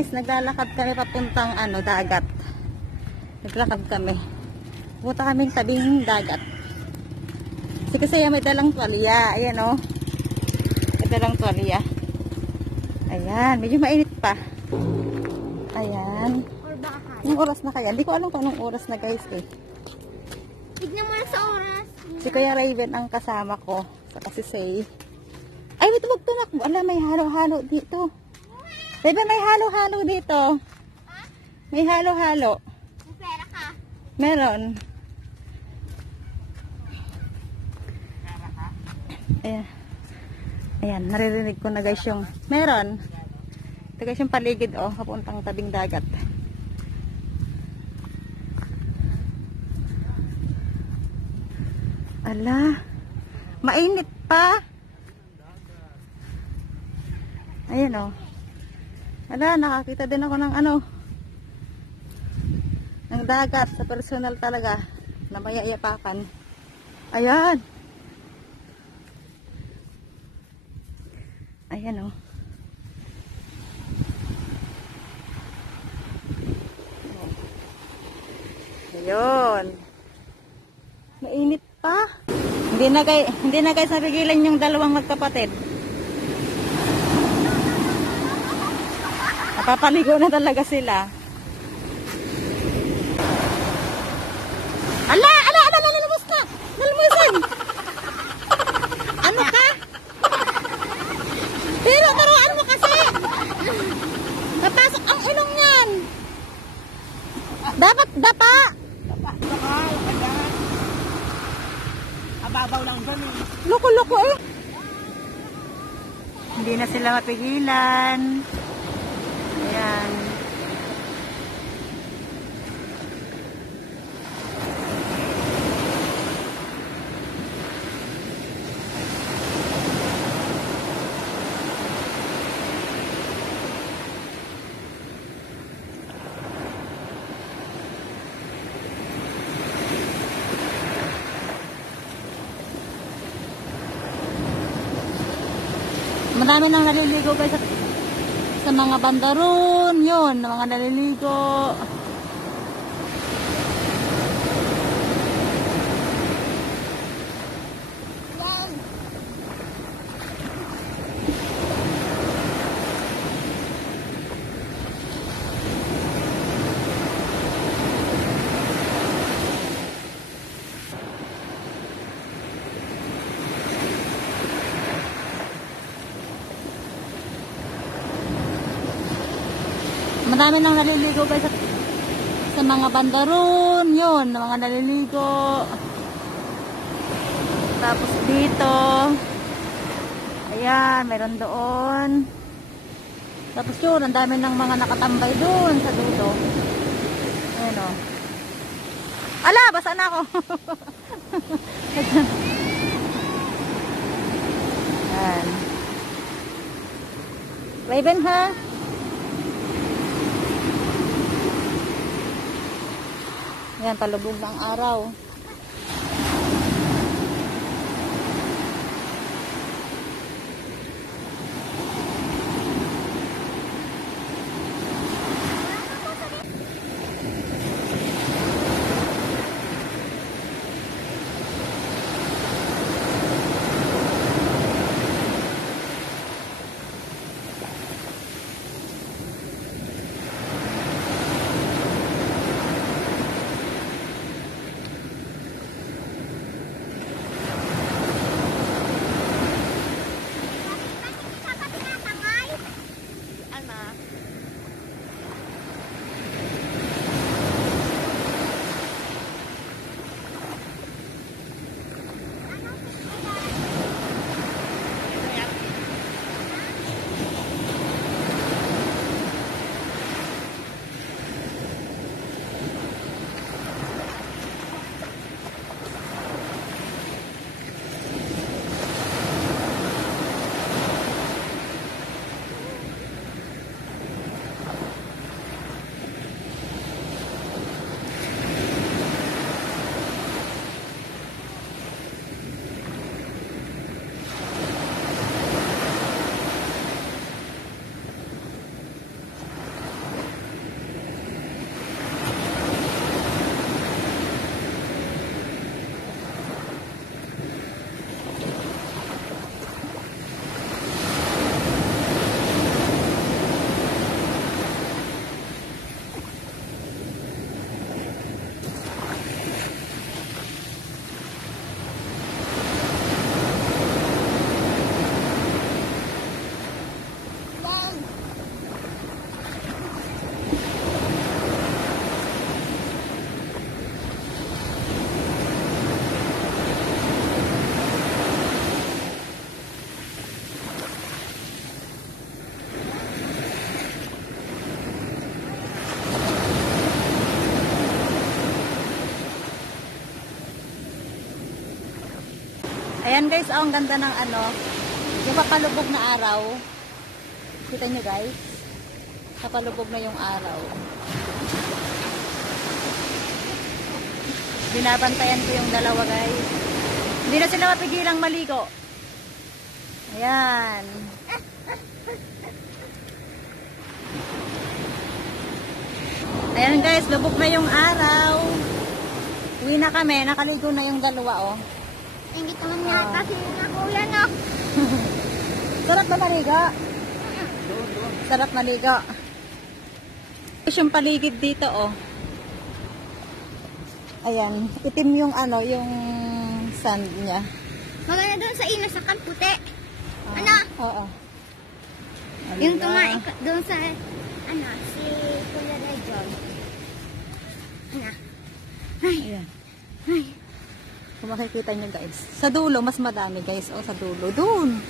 guys, naglalakad kami papuntang dagat. Naglakad kami. Punta kaming tabing dagat. Kasi may dalang tuwalya. Ayan o. May dalang tuwalya. Ayan, medyo mainit pa. Ayan. Anong oras na kaya? Hindi ko alam kung anong oras na guys eh. Tignan mo na sa oras. Si Kuya Raven ang kasama ko. Saka si Say. Ay, wag tumakbo. Ala, may halo-halo dito. Raven, may halo-halo dito. Ha? May halo-halo. May pera ka? Meron. Ayan. Ayan, naririnig ko na guys yung meron. Ito guys yung paligid papuntang tabing dagat. Ala, mainit pa. Ayan o. Ala, nakakita din ako ng ng dagat sa personal talaga na mayayapakan. Ayan. Ayan o. Ayun. Mainit pa. Hindi na guys napigilan yung dalawang magkapatid. Napapaligo na talaga sila. Ala, nalulubos na. Nalumusan. Ano ka? Pero taruan mo kasi. Napasok ang ilong yan. Dapat dapa. Ababaw lang doon eh. Loko-loko eh. Hindi na sila mapigilan. Ayan. Marami nang naliligo guys sa mga bandaron, yun, mga naliligo. Marami nang naliligo guys sa mga bandaron, yun, mga naliligo. Tapos dito, ayan, meron doon. Tapos yun, ang dami ng mga nakatambay doon sa dulo. Ayan o. Ala, basa na ako. Ayan. Raven ha? Yan, palubog ng araw. Ayan guys, oh, ang ganda ng ano, yung papalubog na araw. Kita nyo guys, papalubog na yung araw. Binabantayan ko yung dalawa guys. Hindi na sila mapigilang maligo. Ayan. Ayan guys, lubog na yung araw. Uwi na kami, nakaligo na yung dalawa oh. Hindi naman nga kasi nakuya no. Sarap na maligo. Sarap maligo. Ito yung paligid dito oh. Ayan, itim yung ano, yung sand niya. Maganda doon sa ino sa puti. Ano? Oo. Yung doon sa ano, si Kuya Rejon. Ano? Ayan. Kung makikita nyo guys. Sa dulo, mas madami guys. O, sa dulo. Doon.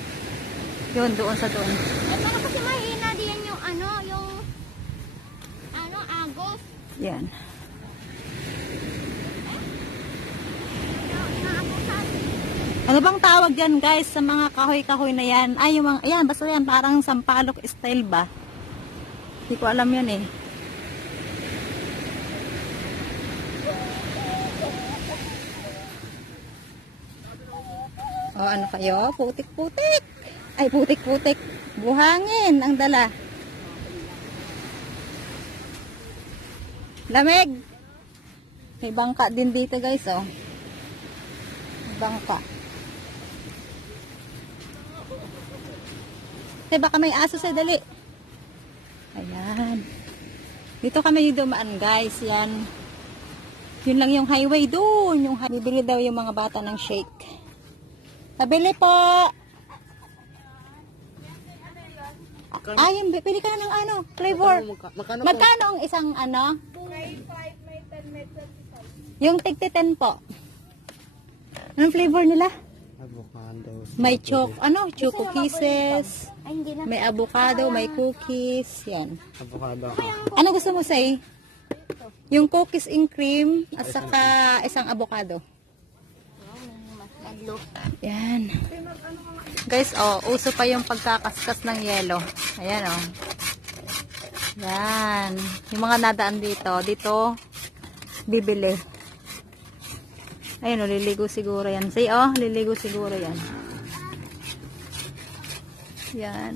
Yun, doon sa doon. Eh, baka kasi mahina din yung ano, yung ano, agos. Yan. Ano bang tawag dyan guys sa mga kahoy-kahoy na yan? Ay, yung mga, ayan, basta yan, parang sampalok style ba? Hindi ko alam yan eh. O, ano kayo? Putik-putik. Ay, putik-putik. Buhangin ang dala. Lamig. May bangka din dito guys, oh. Bangka. Baka may aso sa dali. Ayan. Dito kami dumaan guys. Yan. Yun lang yung highway doon. Yung bibili daw yung mga bata ng shake. Pabili po. Ayun, pili ka na ng ano, flavor. Magkano ang isang ano? Yung tig-10 po. Anong flavor nila? Avocado. May choco kisses. Ay, hindi na. May avocado, may cookies. Yan. Avocado. Ano gusto mo say? Yung cookies in cream at saka isang avocado. Yan. Guys, oh, uso pa yung pagkakaskas ng yelo. Ayan, oh. Yan. Yung mga nadaan dito, bibili. Ayun, oh, liligo siguro yan. Say, oh, liligo siguro yan. Yan.